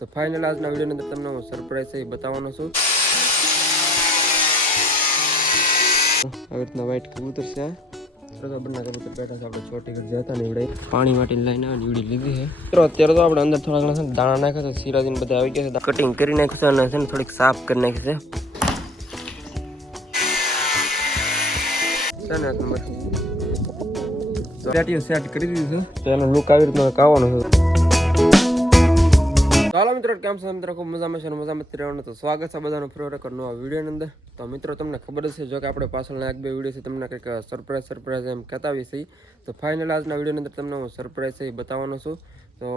તો ફાઇનલ આજના વિડીયોની અંદર તમને હું સરપ્રાઈઝ છે એ બતાવવાનો છું. આવી રીતના વ્હાઈટ કબૂતર છે. બંને કબૂતર બેઠા છે. આપણે ચોટી કરી જતા ને એવડે પાણી માટે લઈને નીવડી લીધી છે. મિત્રો અત્યારે તો આપણે અંદર થોડા ઘણા દાણા નાખ્યા છે. સિરાજીને બધા આવી ગયા છે. કટિંગ કરી નાખ્યું છે અને છે ને થોડીક સાફ કરી નાખી છે. સેટ કરી દીધું છે. તો એનો લુક આવી રીતના આવવાનો છે. ચાલો મિત્રો, કેમ છો મિત્રો? ખૂબ મજામાં છે, મજામાં રહેવાનું. તો સ્વાગત છે બધાનું ફરી એક નવા વિડીયોની અંદર. તો મિત્રો તમને ખબર જ છે, જો કે આપણે પાછળના એક બે વિડીયો છે તમને કંઈક સરપ્રાઈઝ એમ કહેતા આવીએ છીએ. તો ફાઇનલ આજના વિડીયોની અંદર તમને હું સરપ્રાઈઝ છે એ બતાવવાનો છું. તો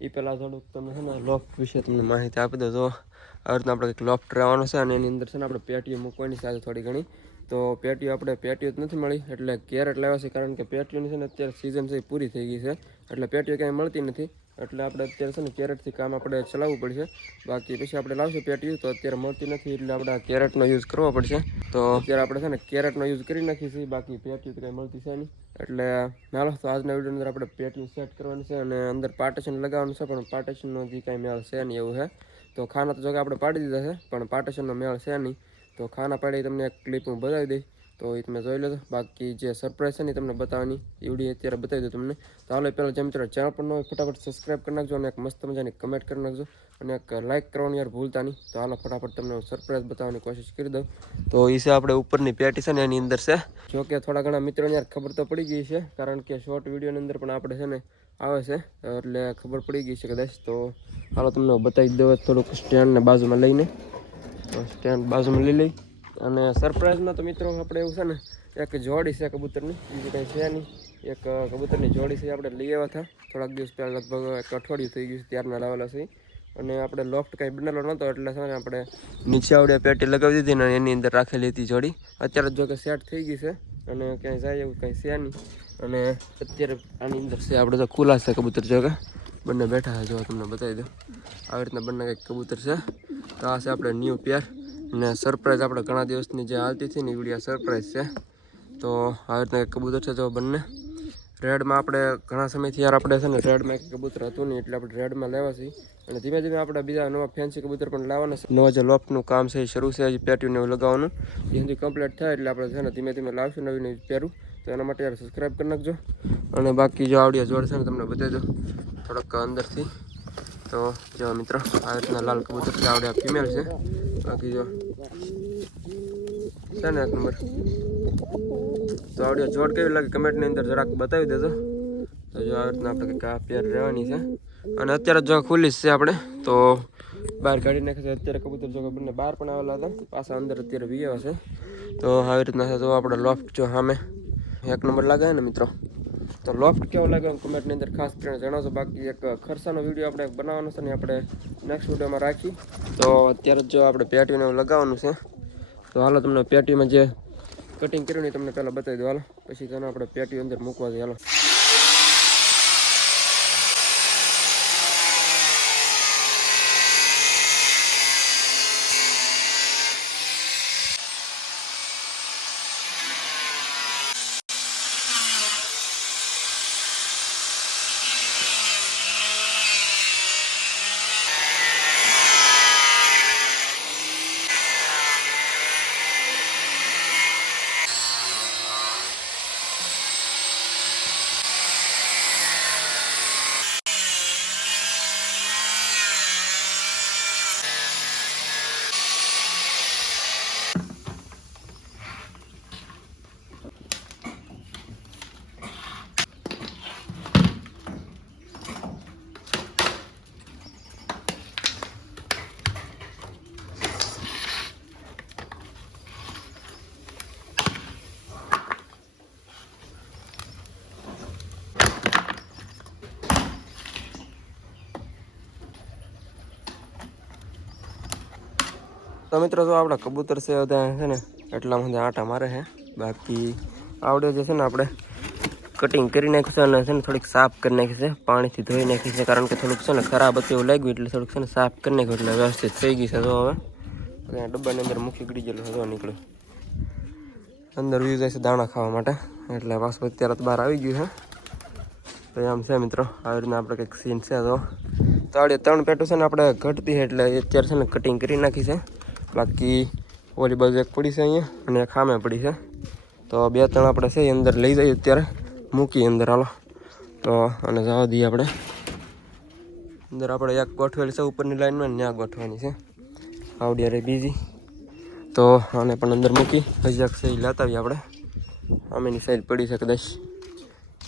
એ પહેલાં થોડુંક તમને છે ને લોફ્ટ વિશે તમને માહિતી આપી દો. તો આ રીતના આપણે કંઈક લોફ્ટ રહેવાનો છે અને એની અંદર છે ને આપણે પેટીઓ મૂકવાની છે આજે થોડી ઘણી. તો પેટીઓ જ નથી મળી એટલે કેરેટ લાવ્યા છે, કારણ કે પેટીઓની છે ને અત્યારે સિઝન છે એ પૂરી થઈ ગઈ છે એટલે પેટીઓ ક્યાંય મળતી નથી. એટલે આપણે અત્યારે છે ને કેરેટથી કામ આપણે ચલાવવું પડશે. બાકી પછી આપણે લાવશું પેટીઓ, તો અત્યારે મળતી નથી એટલે આપણે આ કેરેટનો યુઝ કરવો પડશે. તો અત્યારે આપણે છે ને કેરેટનો યુઝ કરી નાખીએ છીએ, બાકી પેટીઓ તો કંઈ મળતી છે નહીં. એટલે ચાલો, તો આજના વિડીયોની અંદર આપણે પેટીઓ સેટ કરવાની છે અને અંદર પાર્ટીશન લગાવવાનું છે, પણ પાર્ટીશનનો હજી કાંઈ મેળ છે નહીં એવું છે. તો ખાના તો જો કે આપણે પાડી દીધા છે, પણ પાર્ટીશનનો મેળ છે નહીં. તો ખાના પાડી તમને એક ક્લિપ હું બતાવી દઈ, તો એ તમે જોઈ લેજો. બાકી જે સરપ્રાઈઝ છે ને તમને બતાવવાની એવડી અત્યારે બતાવી દઉં તમને. તો હાલો, પહેલાં જે મિત્રો ચેનલ પર ન હોય ફટાફટ સબસ્ક્રાઈબ કરી નાખજો અને એક મસ્ત મજાની કમેન્ટ કરી નાખજો અને એક લાઇક કરવાનું યાર ભૂલતા નહીં. તો હાલો ફટાફટ તમને હું સરપ્રાઈઝ બતાવવાની કોશિશ કરી દઉં. તો એ છે આપણે ઉપરની પેટી છે ને એની અંદર છે. જો કે થોડા ઘણા મિત્રોને યાર ખબર તો પડી ગઈ છે, કારણ કે શોર્ટ વિડીયોની અંદર પણ આપણે છે ને આવે છે એટલે ખબર પડી ગઈ છે કદાચ. તો હાલો તમને બતાવી દઉં થોડુંક સ્ટેન્ડને બાજુમાં લઈને. તો સ્ટેન્ડ બાજુમાં લઈ અને સરપ્રાઈઝમાં તો મિત્રો આપણે એવું છે ને એક જોડી છે કબૂતરની, બીજું કંઈ છે નહીં. એક કબૂતરની જોડી છે આપણે લઈ આવ્યા હતા થોડાક દિવસ પહેલાં, લગભગ એક અઠવાડિયું થઈ ગયું છે ત્યારના લાવેલા છે. અને આપણે લોફ્ટ કંઈ બનેલો નહોતો એટલે છે ને આપણે નીચે આવડે પેટી લગાવી દીધી ને એની અંદર રાખેલી હતી જોડી. અત્યારે જો કે સેટ થઈ ગઈ છે અને ક્યાંય જાય એવું કંઈ છે નહીં. અને અત્યારે આની અંદર છે આપણે તો ખુલ્લા છે કબૂતર, જો કે બંને બેઠા છે. જો તમને બતાવી દો, આવી રીતના બંને કંઈક કબૂતર છે. તો આ છે આપણે ન્યૂ પેર અને સરપ્રાઈઝ આપણે ઘણા દિવસની જે હાલતી હતી ને એ વિડીયો સરપ્રાઈઝ છે. તો આવી રીતના એક કબૂતર છે. જો બંને રેડમાં આપણે ઘણા સમયથી યાર આપણે છે ને રેડમાં એક કબૂતર હતું નહીં એટલે આપણે રેડમાં લેવા છીએ. અને ધીમે ધીમે આપણે બીજા નવા ફેન્સી કબૂતર પણ લાવવાના છે. નવા જે લોફ્ટનું કામ છે એ શરૂ છે, હજી પેટીને એવું લગાવવાનું. એ સુધી કમ્પ્લીટ થાય એટલે આપણે છે ને ધીમે ધીમે લાવશું નવી નવી પેરું. તો એના માટે યાર સબસ્ક્રાઈબ કરી નાખજો. અને બાકી જો આવડિયા જોડ છે ને તમને બતાવી દો થોડોક અંદરથી. તો જો મિત્રો આવી રીતના લાલ કબૂતર છે, આવડિયા ફિમેલ છે. બાકી જો છે ને એક નંબર. તો આવડિયા જોડ કેવી લાગે કમેન્ટની અંદર જરાક બતાવી દેજો. તો જો આવી રીતના આપણે કંઈક આ પેર રહેવાની છે. અને અત્યારે જો ખુલ્લી છે આપણે તો બહાર કાઢી નાખે છે. અત્યારે કબૂતર જો કે બંને બહાર પણ આવેલા હતા, પાછા અંદર અત્યારે વિયા છે. તો આવી રીતના છે. તો આપણે લોફ્ટ જો સામે એક નંબર લાગે ને મિત્રો. તો લોફ્ટ કેવો લાગે કમેન્ટની અંદર ખાસ કરીને જણાવજો. બાકી એક ખર્ચાનો વિડીયો આપણે બનાવવાનો છે ને આપણે નેક્સ્ટ વિડીયોમાં રાખી. તો અત્યારે જો આપણે પેટીને લગાવવાનું છે. તો હાલો તમને પેટીમાં જે કટિંગ કર્યું ને તમને પહેલાં બતાવી દો. હાલો પછી તેને આપણે પેટી અંદર મૂકવા દઈએ. હાલો તો મિત્રો જો આપણા કબૂતર છે બધા છે ને એટલામાં આટા મારે છે. બાકી આવડે જે છે ને આપણે કટિંગ કરી નાખી છે અને છે ને થોડીક સાફ કરી નાખી છે, પાણીથી ધોઈ નાખી છે, કારણ કે થોડુંક છે ને ખરાબ હતું એવું લાગ્યું એટલે થોડુંક છે ને સાફ કરી નાખ્યું એટલે વ્યવસ્થિત થઈ ગઈ છે. તો હવે ડબ્બાની અંદર મૂકી ગળી ગયેલું છે. નીકળ્યું અંદર વ્યૂ જાય છે દાણા ખાવા માટે એટલે પાછું અત્યારે તો બહાર આવી ગયું છે. તો આમ છે મિત્રો આવી રીતના આપણે કંઈક સીન છે. તો તાળે 3 પેટો છે ને આપણે ઘટતી છે એટલે અત્યારે છે ને કટિંગ કરી નાખી છે. બાકી ઓલી બાજુ એક પડી છે અહીંયા અને એક સામે પડી છે. તો 2-3 આપણે છે એ અંદર લઈ જઈએ અત્યારે મૂકી અંદર હાલો. તો અને જવા દઈએ આપણે અંદર આપણે એક ગોઠવેલી છે ઉપરની લાઈનમાં ત્યાં ગોઠવાની છે આવડી અરે બીજી. તો આને પણ અંદર મૂકી હજી એક છે એ લેતા આવીએ આપણે. આમેની સાઈડ પડી છે કદાચ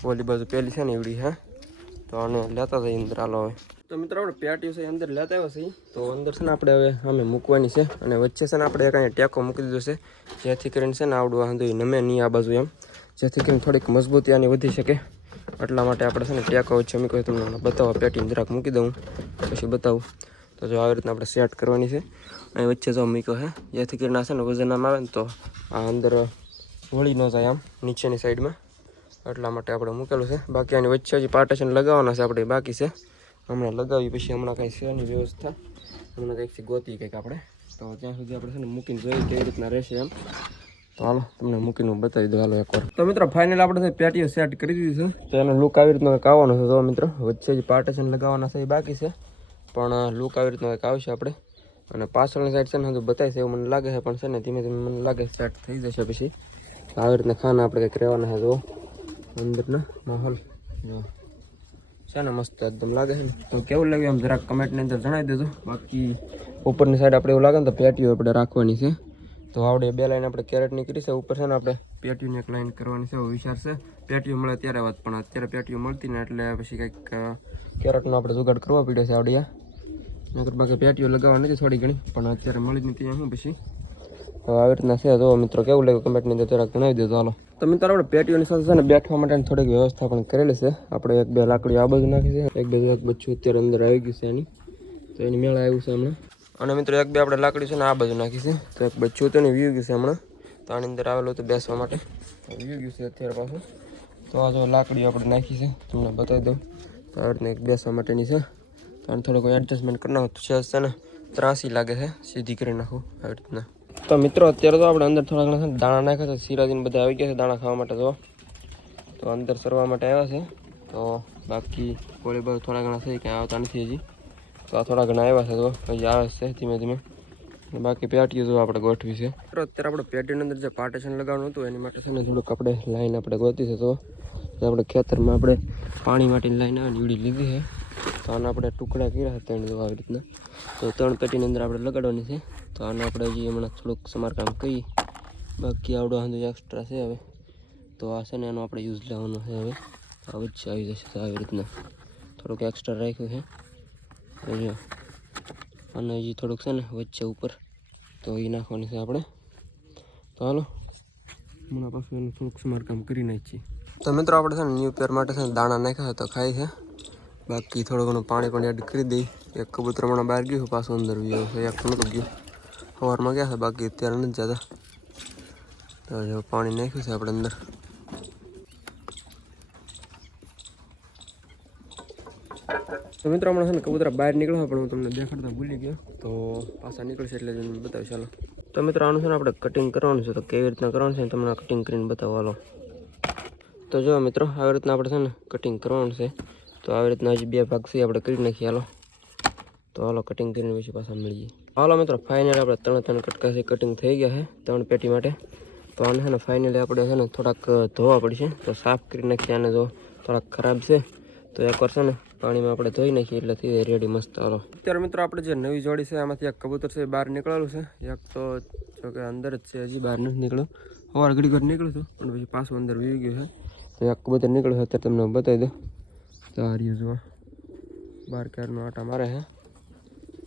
ઓલી બાજુ પેલી છે ને એવડી હે. તો આને લેતા જઈએ અંદર હાલો હવે. તો મિત્રો આપણે પેટીઓ છે અંદર લેતા આવ્યા છીએ. તો અંદર છે ને આપણે હવે આમે મૂકવાની છે અને વચ્ચે છે ને આપણે એક અહીંયા ટેકો મૂકી દીધો છે જેથી કરીને છે ને આવડું વાંધો નમે નહીં આ બાજુ એમ, જેથી કરીને થોડીક મજબૂતી આની વધી શકે એટલા માટે આપણે છે ને ટેકો વચ્ચે મૂકી તમને બતાવવા પેટીને જરાક મૂકી દઉં પછી બતાવું. તો જો આવી રીતના આપણે સેટ કરવાની છે અહીં વચ્ચે જો મૂક્યો છે જેથી કરીને આ છે ને વજન આમ આવે ને તો આ અંદર વળી ન જાય આમ નીચેની સાઈડમાં એટલા માટે આપણે મૂકેલું છે. બાકી આની વચ્ચે હજી પાર્ટેશન લગાવવાના છે આપણે બાકી છે. હમણાં લગાવી પછી હમણાં કાંઈ છે એની વ્યવસ્થા હમણાં કંઈકથી ગોતી કંઈક આપણે. તો ત્યાં સુધી આપણે છે ને મૂકીને જોઈએ કેવી રીતના રહેશે એમ. તો હાલો તમને મૂકીને બતાવી દઉં હાલો એકવાર. તો મિત્રો ફાઇનલ આપણે પેટીઓ સેટ કરી દીધી છે. તો એનો લુક આવી રીતનો કંઈક આવવાનો છે. તો મિત્રો વચ્ચે જે પાર્ટેશન લગાવવાના છે એ બાકી છે પણ લુક આવી રીતનો કંઈક આવશે આપણે. અને પાછળની સાઈડ છે ને હજુ બતાવીશ એવું મને લાગે છે પણ છે ને ધીમે ધીમે મને લાગે સેટ થઈ જશે પછી. આવી રીતના ખાના આપણે કંઈક રહેવાના છે. જો અંદરના માહોલ જો છે ને મસ્ત એકદમ લાગે છે ને. તો કેવું લાગ્યું એમ જરાક કમેન્ટની અંદર જણાવી દેજો. બાકી ઉપરની સાઈડ આપણે એવું લાગે ને તો પેટીઓ આપણે રાખવાની છે. તો આવડે 2 લાઈન આપણે કેરેટની કરી છે. ઉપર છે ને આપણે પેટીઓની એક લાઈન કરવાની છે એવો વિચાર છે. પેટીઓ મળે ત્યારે વાત પણ અત્યારે પેટીઓ મળતી ને એટલે પછી કંઈક કેરેટનો આપણે જુગાડ કરવા પડ્યો છે આવડ્યા. નકર બાકી પેટીઓ લગાવવા નથી થોડી ઘણી પણ અત્યારે મળી જ નથી હું પછી. તો આવી રીતના છે. જો મિત્રો કેવું લાગ્યું કમેન્ટની અંદર જરાક જણાવી દેજો હાલો. તો મિત્રો આપણે પેટીઓની સાથે છે ને બેઠવા માટેની થોડીક વ્યવસ્થા પણ કરેલી છે. આપણે 1-2 લાકડીઓ આ બાજુ નાખી છે. એક બચ્ચું અત્યારે અંદર આવી ગયું છે એની. તો એની મેળા આવ્યું છે હમણાં. અને મિત્રો 1-2 આપણે લાકડી છે ને આ બાજુ નાખી છે. તો એક બચ્ચું હતું ને વીવી ગયું છે હમણાં. તો આની અંદર આવેલું હતું બેસવા માટે વીવી ગયું છે અત્યારે પાછું. તો આ જો લાકડીઓ આપણે નાખી છે તમને બતાવી દઉં. તો આવી રીતના એક બેસવા માટેની છે. તો આને થોડુંક એડજસ્ટમેન્ટ કરી નાખું છે ને ત્રાસી લાગે છે સીધી કરી નાખું આવી રીતના. તો મિત્રો અત્યારે તો આપણે અંદર થોડા ઘણા દાણા નાખ્યા છે. સિરાજીને બધા આવી ગયા છે દાણા ખાવા માટે. તો અંદર સરવા માટે આવ્યા છે. તો બાકી ગોળી બાજુ થોડા ઘણા થઈ ક્યાં આવતા નથી હજી. તો આ થોડા ઘણા આવ્યા છે. તો હજી આવે છે ધીમે ધીમે. બાકી પેટીઓ જો આપણે ગોઠવી છે. અત્યારે આપણે પેટીની અંદર જે પાર્ટેશન લગાવવાનું હતું એની માટે છે ને થોડુંક આપણે લાઈન આપણે ગોતી છે. તો આપણે ખેતરમાં આપણે પાણી માટેની લાઈન આવે ને ઈડી લીધી છે. તો આને આપણે ટુકડા કર્યા હતા 3 આવી રીતના. તો 3 પેટીની અંદર આપણે લગાડવાની છે. તો આને આપણે હજી હમણાં થોડુંક સમારકામ કરી. બાકી આવડો વાંધો એક્સ્ટ્રા છે હવે. તો આ છે ને એનો આપણે યુઝ લેવાનો છે હવે. આ વચ્ચે આવી જશે આવી રીતના થોડુંક એક્સ્ટ્રા રાખ્યું છે. જો અને હજી થોડુંક છે ને વચ્ચે ઉપર તો એ નાખવાની છે આપણે. તો હાલો હમણાં પાછું એનું થોડુંક સમારકામ કરી નાખીએ. તો મિત્રો આપણે છે ને ન્યૂ પેર માટે છે ને દાણા નાખ્યા તો ખાય છે. બાકી થોડું ઘણું પાણી પણ એડ કરી દઈ. એક કબૂતર હમણાં બહાર ગયું પાછું અંદર ગયું છે. એક નહોતું ગયું સવારમાં ગયા છે બાકી અત્યારે નથી જતા. તો જો પાણી નાખ્યું છે આપણે અંદર. તો મિત્રો હમણાં છે ને કબૂતર બહાર નીકળ્યો પણ હું તમને દેખાડતા ભૂલી ગયો. તો પાછા નીકળશે એટલે બતાવીશ ચાલો. તો મિત્રો આનું છે ને આપણે કટિંગ કરવાનું છે. તો કેવી રીતના કરવાનું છે તમને કટિંગ કરીને બતાવો હાલો. તો જો મિત્રો આવી રીતના આપણે છે ને કટિંગ કરવાનું છે. તો આવી રીતના હજી 2 ભાગ છે આપણે કરી નાખીએ હાલો. તો હાલો કટિંગ કરીને પછી પાછા મળીએ. હાલો મિત્રો ફાઇનલ આપણે 3 કટકા છે કટિંગ થઈ ગયા છે 3 પેટી માટે. તો આને છે ને ફાઇનલી આપણે છે ને થોડાક ધોવા પડશે. તો સાફ કરી નાખીએ આને. જો થોડાક ખરાબ છે તો એકવાર છે ને પાણીમાં આપણે ધોઈ નાખીએ એટલે થઈ જાય રેડી મસ્ત. હાલો અત્યારે મિત્રો આપણે જે નવી જોડી છે આમાંથી એક કબૂતર છે બહાર નીકળેલું છે. એક તો જો કે અંદર જ છે હજી બહાર નથી નીકળ્યું. સવાર ઘડી ઘર નીકળ્યું હતું પણ પછી પાછું અંદર વી ગયું છે. તો એક કબૂતર નીકળ્યું છે અત્યારે તમને બતાવી દો. તો આ રહ્યું જુઓ બાર ક્યારનો આટા મારે છે.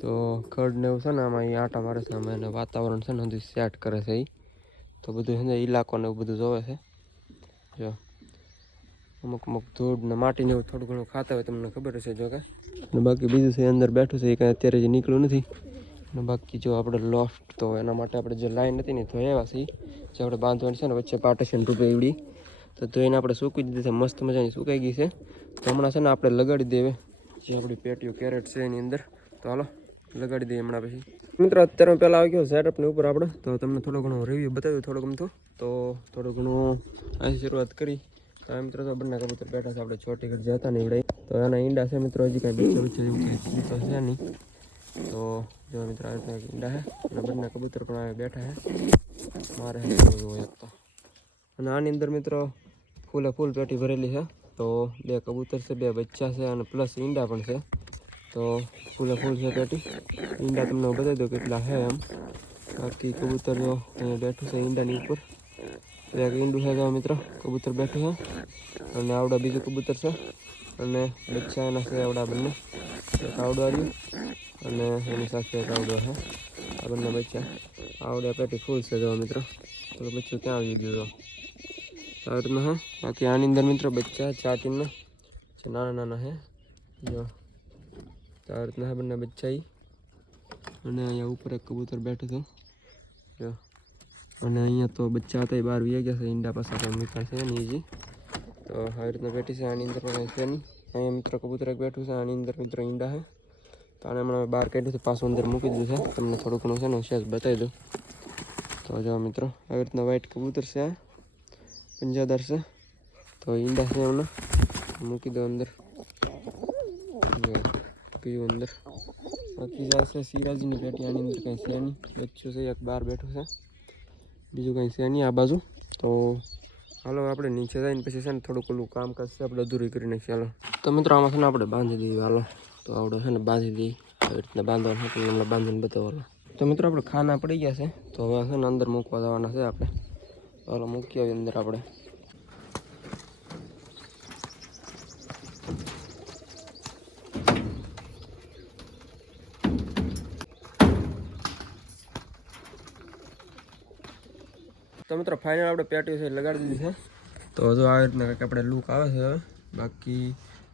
તો ખડ ને એવું છે ને આમાં એ આટા મારે છે. આમાં એને વાતાવરણ છે ને હજી સેટ કરે છે એ. તો બધું છે ને ઇલાકો ને એવું બધું જોવે છે. જો અમુક ધૂળ ને માટીને એવું થોડું ઘણું ખાતા હોય તમને ખબર હશે જો કે. અને બાકી બીજું છે અંદર બેઠું છે એ કાંઈ અત્યારે જે નીકળ્યું નથી. અને બાકી જો આપણે લોફ્ટ તો એના માટે આપણે જે લાઈન હતી ને ધોઈ આવ્યા છીએ. જે આપણે બાંધવાની છે ને વચ્ચે પાર્ટેશન રૂપે એવડી. તો ધોઈને આપણે સૂકવી દીધી છે મસ્ત મજાની સુકાઈ ગઈ છે. તો હમણાં છે ને આપણે લગાડી દઈએ જે આપણી પેટીઓ કેરેટ છે એની અંદર. તો હાલો લગાડી દઈએ હમણાં પછી. મિત્રો અત્યારે પહેલાં આવી ગયો સેટઅપની ઉપર આપણે. તો તમને થોડો ઘણો રિવ્યૂ બતાવ્યું થોડું ગમતું. તો થોડું ઘણું અહીં શરૂઆત કરી તો આ મિત્રો તો બંને કબૂતર બેઠા છે આપણે છોટી ઘર જતા નહીં એવડે તો એના ઈંડા છે મિત્રો હજી કાંઈ બચ્ચા એવું કંઈ તો છે નહીં તો જો મિત્રો આ રીતના ઈંડા છે અને બંને કબૂતર પણ આવે બેઠા છે મારે એક તો અને આની અંદર મિત્રો ફૂલે ફૂલ પેટી ભરેલી છે તો 2 કબૂતર છે 2 બચ્ચા છે અને પ્લસ ઈંડા પણ છે તો ફૂલે ફૂલ છે પેટી ઈંડા તમને બતાવી દો કેટલા છે એમ બાકી કબૂતર જો અહીંયા બેઠું છે ઈંડાની ઉપર એક ઈંડું છે તો મિત્રો કબૂતર બેઠું છે અને આવડા બીજું કબૂતર છે અને બચ્ચા એના છે આવડા બંને એક આવડો આવ્યું અને એની સાથે એક આવડો છે આ બંને બચ્ચા આવડે પેટી ફૂલ છે જો મિત્રો તો બચ્ચું ક્યાં આવી ગયું તો આ રીતના હે બાકી આની અંદર મિત્રો બચ્ચા ચાટીના છે નાના નાના છે જો તો આ રીતના હે બંને બચ્ચા અને અહીંયા ઉપર એક કબૂતર બેઠું હતું જો અને અહીંયા તો બચ્ચા હતા બહાર વી ગયા છે ઈંડા પાછા પણ મૂક્યા છે નહીં હજી તો આવી રીતના પેટી છે આની અંદર પણ છે નહીં અહીંયા મિત્રો કબૂતર એક બેઠું છે આની અંદર મિત્રો ઈંડા છે તો આને હમણાં બહાર કાઢ્યું છે પાછું અંદર મૂકી દીધું છે તમને થોડું ઘણું છે ને વિશેષ બતાવી દઉં તો જો મિત્રો આવી રીતના વ્હાઈટ કબૂતર છે આ પંજાદાર છે તો ઈંડા છે એમના મૂકી દો અંદર જો પીવું અંદર બાકી જાય છે સિરાજીની પેટી આની અંદર કંઈ છે નહીં બચ્ચું છે એક બહાર બેઠું છે બીજું કંઈ છે નહીં આ બાજુ તો હાલો આપણે નીચે જઈને પછી છે ને થોડુંક ઓલું કામ કરશે આપણે અધૂરી કરી નાખીએ હાલો તો મિત્રો આમાં છે ને આપણે બાંધી દઈએ હાલો તો આવડો છે ને બાંધી દઈએ આવી રીતના બાંધવાનું છે તમને હમણાં બાંધીને બતાવો તો મિત્રો આપણે ખાના પડી ગયા છે તો હવે છે ને અંદર મૂકવા જવાના છે આપણે હાલો મૂકી આવીએ અંદર આપણે તો મિત્રો ફાઇનલ આપણે પેટી છે લગાડી દીધી છે તો જો આવી રીતના કંઈક આપણે લુક આવે છે હવે બાકી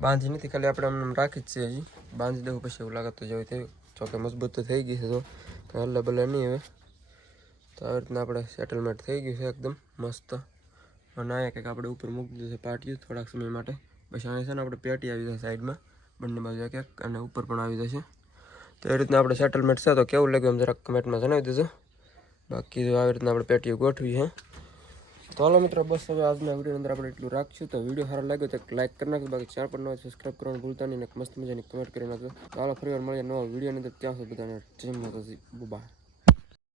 બાંધી નથી ખાલી આપણે આમ રાખી જ છે હજી બાંધી દેવું પછી એવું લાગે તો જેવું થયું ચોકે મજબૂત તો થઈ ગઈ છે તો કંઈ હલ્લે બલ્લે નહીં હવે તો આવી રીતના આપણે સેટલમેન્ટ થઈ ગયું છે એકદમ મસ્ત અને અહીંયા કંઈક આપણે ઉપર મૂકી દીધું છે પાટિયું થોડાક સમય માટે પછી અહીંયા છે ને આપણે પેટી આવી જશે સાઈડમાં બંને બાજુ ક્યાંક અને ઉપર પણ આવી જશે તો એ રીતના આપણે સેટલમેન્ટ છે તો કેવું લાગ્યું એમ જરાક કમેન્ટમાં જણાવી દેજો બાકી જો આવી રીતના આપણે પેટીઓ ગોઠવી છે તો હાલો મિત્રો બસ હવે આજના વિડીયોની અંદર આપણે એટલું રાખશું તો વિડીયો સારો લાગ્યો તો લાઈક કરી નાખજો બાકી ચેનલ પર નવા સબસ્ક્રાઈબ કરવાનું ભૂલતા નહીં ને મસ્ત મજાની કમેન્ટ કરી નાખજો તો હાલો ફરીવાર મળીએ નવા વિડીયોની અંદર ત્યાં સુધી બધાને જય માતાજી બાય